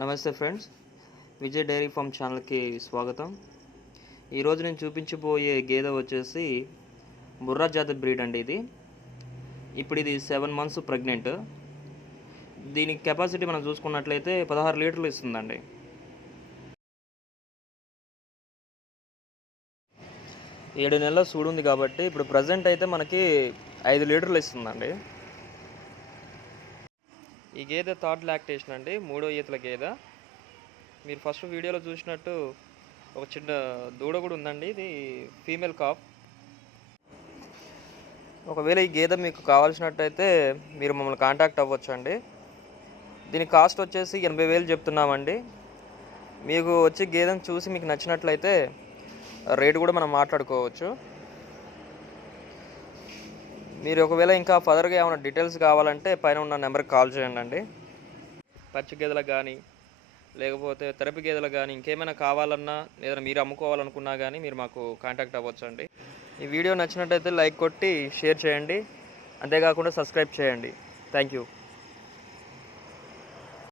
నమస్తే friends, Vijay dairy farm ఛానల్కి స్వాగతం. ఈరోజు నేను చూపించబోయే గేదె వచ్చేసి ముర్రా జాతి బ్రీడ్ అండి. ఇప్పుడు ఇది 7 months ప్రెగ్నెంట్. దీనికి కెపాసిటీ మనం చూసుకున్నట్లయితే 16 లీటర్లు ఇస్తుందండి. ఏడు నెలల సూడుంది కాబట్టి ఇప్పుడు ప్రజెంట్ అయితే మనకి 5 లీటర్లు ఇస్తుందండి. ఈ గేదె థర్డ్ లాక్టేషన్ అండి, 3వ ఈతల గేదె. మీరు ఫస్ట్ వీడియోలో చూసినట్టు ఒక చిన్న దూడ కూడా ఉందండి. ఇది ఫీమేల్ కాఫ్. ఒకవేళ ఈ గేదె మీకు కావాల్సినట్టయితే మీరు మమ్మల్ని కాంటాక్ట్ అవ్వచ్చు అండి. దీని కాస్ట్ వచ్చేసి 80,000 చెప్తున్నామండి. మీకు వచ్చి గేదెను చూసి మీకు నచ్చినట్లయితే రేటు కూడా మనం మాట్లాడుకోవచ్చు. మీరు ఒకవేళ ఇంకా ఫర్దర్గా ఏమైనా డీటెయిల్స్ కావాలంటే పైన ఉన్న నెంబర్కి కాల్ చేయండి అండి. పచ్చి గేదెలకు కానీ లేకపోతే తెరపి గేదెలకు కానీ ఇంకేమైనా కావాలన్నా లేదా మీరు అమ్ముకోవాలనుకున్నా కానీ మీరు మాకు కాంటాక్ట్ అవ్వచ్చు అండి. ఈ వీడియో నచ్చినట్టయితే లైక్ కొట్టి షేర్ చేయండి, అంతేకాకుండా సబ్స్క్రైబ్ చేయండి. Thank you.